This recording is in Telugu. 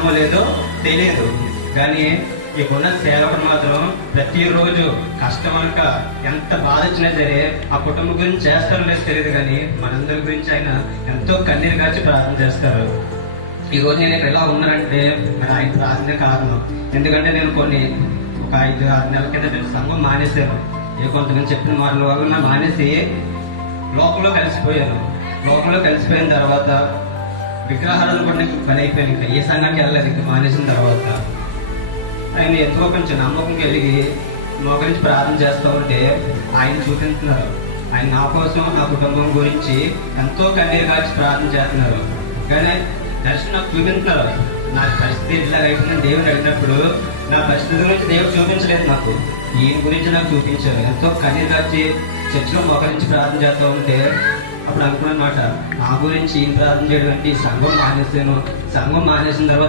చేస్తున్నామో లేదో తెలియదు. కానీ ఇప్పుడున్న సేవకుడు మాత్రం ప్రతిరోజు కష్టం అనక ఎంత బాధ వచ్చినా సరే ఆ కుటుంబం గురించి చేస్తారో లేదు తెలియదు, కానీ మనందరి గురించి ఆయన ఎంతో కన్నీరు కాచి ప్రార్థన చేస్తారు. ఈ రోజు నేను ఇక్కడ ఎలా ఉన్నానంటే మరి ఆయన ప్రార్థనే కారణం. ఎందుకంటే నేను ఒక 5-6 నెలల కింద సంఘం మానేశాను. కొంతమంది చెప్పిన మాటల వల్ల మానేసి లోకంలో కలిసిపోయాను. లోకంలో కలిసిపోయిన తర్వాత విగ్రహాలను కూడా పని అయిపోయాను. ఇంకా ఏ సంఘానికి వెళ్ళలేదు. ఇంకా మానేసిన తర్వాత ఆయన ఎంతో కొంచెం నమ్మకం కలిగి మా గురించి ప్రార్థన చేస్తూ ఉంటే ఆయన చూపిస్తున్నారు. ఆయన నా కోసం, నా కుటుంబం గురించి ఎంతో కన్నీరు కాచి ప్రార్థన చేస్తున్నారు. కానీ దర్శనం నాకు చూపిస్తున్నారు. నా పరిస్థితి ఇట్లాగ అయిపోయిందని దేవుని అడిగినప్పుడు నా పరిస్థితి గురించి దేవుడు చూపించలేదు, నాకు ఈయన గురించి నాకు చూపించారు. ఎంతో కన్నీరు కాచి చర్చిలో మోకరించి ప్రార్థన చేస్తూ ఉంటే అప్పుడు అనుకున్నమాట, నా గురించి ఈయన ప్రార్థన చేయడం అంటే సంఘం మానేసాను. సంఘం మానేసిన తర్వాత